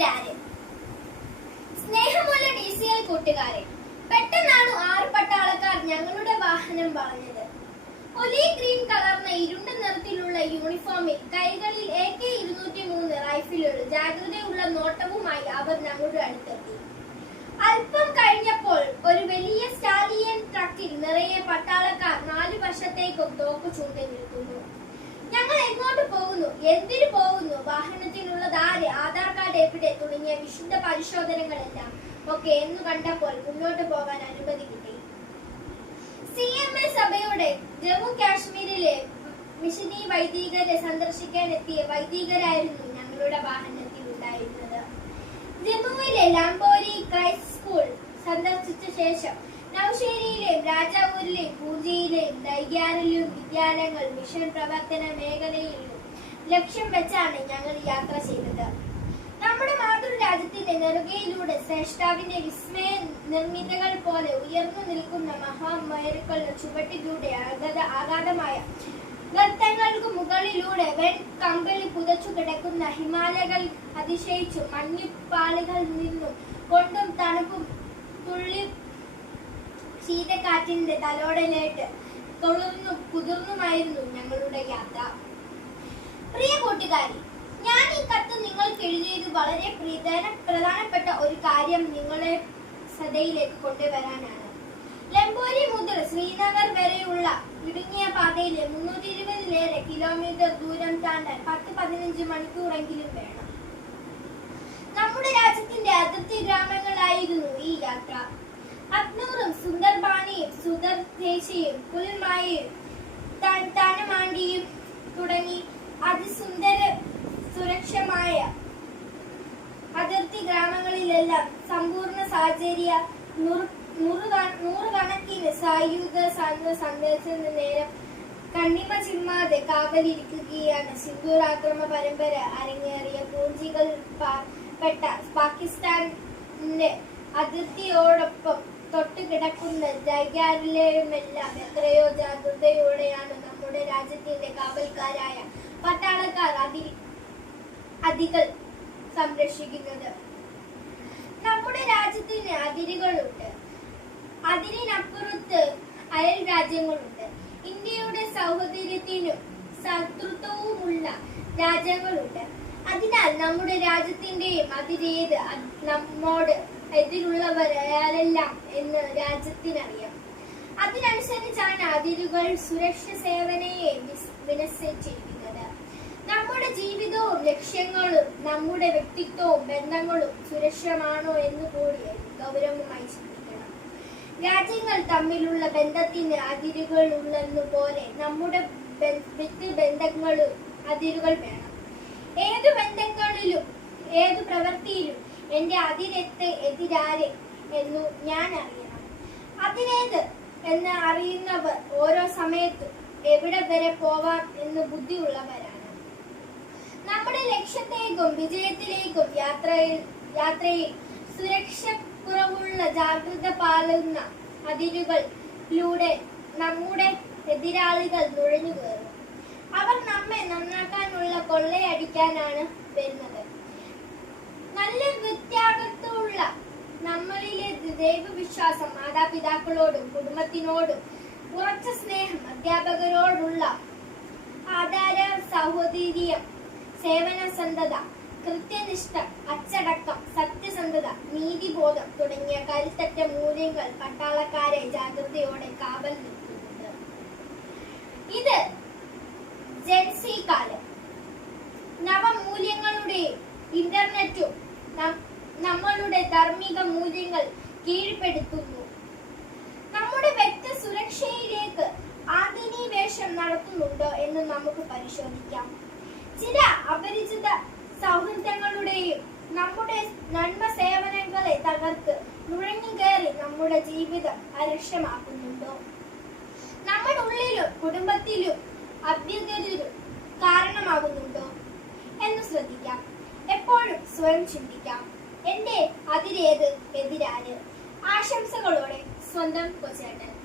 എതിരാര് സ്നേഹമുള്ള D C L കൂട്ടുകാരെ പെട്ടെന്നാണ് ആറ് പട്ടാളക്കാർ ഞങ്ങളുടെ വാഹനം വളഞ്ഞത്. ഒലി ഗ്രീൻ കളർന്ന ഇരുണ്ട നിറത്തിലുള്ള യൂണിഫോമിൽ കൈകളിൽ എ കെ ഇരുന്നൂറ്റി മൂന്ന് റൈഫിലുകൾ ജാഗ്രതയുള്ള നോട്ടവുമായി അവർ ഞങ്ങളുടെ അടുത്തെത്തി. അല്പം കഴിഞ്ഞപ്പോൾ ഒരു വലിയ സ്റ്റാലിയൻ ട്രക്കിൽ നിറയെ പട്ടാളക്കാർ നാലു വശത്തേക്കും തോക്ക് ചൂണ്ടി നിൽക്കുന്നു. ഞങ്ങൾ എങ്ങോട്ട് പോകുന്നു? എന്തിനു പോകുന്നു? വാഹനത്തിനുള്ളത് ആര്? ആധാർ എവിടെ തുടങ്ങിയ വിശുദ്ധ പരിശോധനകളെല്ലാം ഒക്കെ എന്ന് കണ്ടപ്പോൾ മുന്നോട്ട് പോകാൻ അനുമതി കിട്ടി സി എം എ സഭയുടെ ജമ്മു കാശ്മീരിലെ മിഷനി വൈദികരെ സന്ദർശിക്കാൻ എത്തിയ വൈദികരായിരുന്നു ഞങ്ങളുടെ വാഹനത്തിൽ ഉണ്ടായിരുന്നത്. ജമ്മുവിലെ ലാംബോരി ക്രൈസ്റ്റ് സ്കൂൾ സന്ദർശിച്ച ശേഷം നൌഷേരിയിലെയും രാജാപൂരിലെയും പൂജയിലെയും ദൈഗ്യാറിലെയും വിദ്യാലയങ്ങൾ മിഷൻ പ്രവർത്തന മേഖലയിലും ലക്ഷ്യം വെച്ചാണ് ഞങ്ങൾ യാത്ര ചെയ്തത്. നമ്മുടെ മാതൃരാജ്യത്തിന്റെ നെറുകയിലൂടെ ശ്രേഷ്ഠാവിന്റെ വിസ്മയ നിർമ്മിതകൾ പോലെ ഉയർന്നു നിൽക്കുന്ന മഹാമേരുക്കളുടെ ചുവട്ടിലൂടെ അഗത ആഘാതമായ ഗർത്തങ്ങൾക്ക് മുകളിലൂടെ വെൺ കമ്പളി പുതച്ചു കിടക്കുന്ന ഹിമാലയകൾ അതിശയിച്ചു മഞ്ഞുപാളികളിൽ നിന്നും കൊണ്ടും തണുപ്പും തുള്ളി ശീതക്കാറ്റിന്റെ തലോടലേറ്റ് തൊഴുന്നു കുതിർന്നുമായിരുന്നു ഞങ്ങളുടെ യാത്ര. പ്രിയ കൂട്ടുകാരി ഞാൻ ഈ കത്ത് നിങ്ങൾക്ക് എഴുതിയത് വളരെ പ്രധാന- പ്രധാനപ്പെട്ട ഒരു കാര്യം നിങ്ങളെ ശ്രദ്ധയിലേക്ക് കൊണ്ടുവരാനാണ്. ലംബോരി മുതൽ ശ്രീനഗർ വരെയുള്ള ഇടുങ്ങിയ പാതയിലെ മുന്നൂറ്റി ഇരുപതിലേറെ കിലോമീറ്റർ ദൂരം താണ്ടാൻ പത്ത് പതിനഞ്ച് മണിക്കൂറെങ്കിലും വേണം. നമ്മുടെ രാജ്യത്തിന്റെ അതിർത്തി ഗ്രാമങ്ങളായിരുന്നു ഈ യാത്ര. അഗ്നൂറും സുന്ദർബാനിയും സുന്ദർദേശിയും പുൽമായയും തനമാണ്ടിയും തുടങ്ങി അതിസുന്ദര സുരക്ഷമായ അതിർത്തി ഗ്രാമങ്ങളിലെല്ലാം സമ്പൂർണ സാഹചര്യ നൂറ്- നൂറുക- നൂറുകണക്കിന് സായുധ സൈന്യ സന്ദേശന നേരം കണ്ണിമ ചിമ്മാതെ കാവലിരിക്കുകയാണ്. സിന്ദൂർ ആക്രമ പരമ്പര അരങ്ങേറിയ പൂഞ്ചികൾ പെട്ട പാകിസ്ഥാന്റെ അതിർത്തിയോടൊപ്പം തൊട്ട് കിടക്കുന്ന ജൈഗാരിലെയുമെല്ലാം എത്രയോ ജാഗ്രതയോടെയാണ് നമ്മുടെ രാജ്യത്തിന്റെ കാവൽക്കാരായ പട്ടാളക്കാർ അതി അതികൾ സംരക്ഷിക്കുന്നത്. നമ്മുടെ രാജ്യത്തിന് അതിരുകളുണ്ട്. അതിരിനപ്പുറത്ത് അയൽ രാജ്യങ്ങളുണ്ട്. ഇന്ത്യയുടെ സൗഹൃദത്തിനും ശത്രുത്വവുമുള്ള രാജ്യങ്ങളുണ്ട്. അതിനാൽ നമ്മുടെ രാജ്യത്തിന്റെയും അതിരേത് അത് നമ്മോട് എതിരുള്ളവരെല്ലാം എന്ന് രാജ്യത്തിനറിയാം. അതിനനുസരിച്ചാണ് അതിരുകൾ സുരക്ഷ സേവനയെ വിന്യസിച്ചിരിക്കുന്നത്. നമ്മുടെ ജീവിതവും ലക്ഷ്യങ്ങളും നമ്മുടെ വ്യക്തിത്വവും ബന്ധങ്ങളും സുരക്ഷമാണോ എന്ന് കൂടി ഗൗരവമായി ചിന്തിക്കണം. രാജ്യങ്ങൾ തമ്മിലുള്ള ബന്ധത്തിന് അതിരുകൾ ഉള്ളതുപോലെ നമ്മുടെ വ്യക്തി ബന്ധങ്ങളും അതിരുകൾ വേണം. ഏതു ബന്ധങ്ങളിലും ഏതു പ്രവൃത്തിയിലും എന്റെ അതിരെത്ത് എതിരാരെ എന്നു ഞാൻ അറിയണം. അതിനേത് എന്ന് അറിയുന്നവർ ഓരോ സമയത്തും എവിടെ വരെ പോവാം എന്ന് ബുദ്ധിയുള്ളവരാണ്. നമ്മുടെ ലക്ഷ്യത്തേക്കും വിജയത്തിലേക്കും യാത്രയിൽ യാത്രയിൽ സുരക്ഷ കുറവുള്ള ജാഗ്രത പാലുന്ന അതിരുകളിലൂടെ നമ്മുടെ എതിരാളികൾ നുഴഞ്ഞു കയറും. അവർ നമ്മെ നന്നാക്കാനുള്ള കൊള്ളയടിക്കാനാണ് വരുന്നത്. നല്ല വൃത്യാഗത്തുള്ള നമ്മളിലെ ദൈവവിശ്വാസം മാതാപിതാക്കളോടും കുടുംബത്തിനോടും ഉറച്ച സ്നേഹം അധ്യാപകരോടുള്ള ആധാര സഹോദര്യം സേവനസന്ധത കൃത്യനിഷ്ഠ അച്ചടക്കം സത്യസന്ധത നീതിബോധം തുടങ്ങിയ കരുത്തറ്റ മൂല്യങ്ങൾ പട്ടാളക്കാരെ ജാഗ്രതയോടെ കാവൽ നിൽക്കുന്നുണ്ട്. ഇത് ജെൻസി കാലം. നവമൂല്യങ്ങളുടെ ഇന്റർനെറ്റും നമ്മളുടെ ധാർമ്മിക മൂല്യങ്ങൾ കീഴ്പ്പെടുത്തുന്നു. നമ്മുടെ വ്യക്തി സുരക്ഷയിലേക്ക് ആധുനിവേശം നടത്തുന്നുണ്ടോ എന്ന് നമുക്ക് പരിശോധിക്കാം. ചില അപരിചിത സൗഹൃദങ്ങളുടെയും നമ്മുടെ നന്മ സേവനങ്ങളെ തകർത്ത് നുഴഞ്ഞു നമ്മുടെ ജീവിതം അലക്ഷ്യമാക്കുന്നുണ്ടോ നമ്മുടെ ഉള്ളിലും കുടുംബത്തിലും അഭ്യന്തരത്തിലും കാരണമാകുന്നുണ്ടോ? എന്ന് ശ്രദ്ധിക്കാം. എപ്പോഴും സ്വയം ചിന്തിക്കാം. എന്റെ അതിരേത് എതിരാര് ആശംസകളോടെ സ്വന്തം കൊച്ചേട്ടൻ.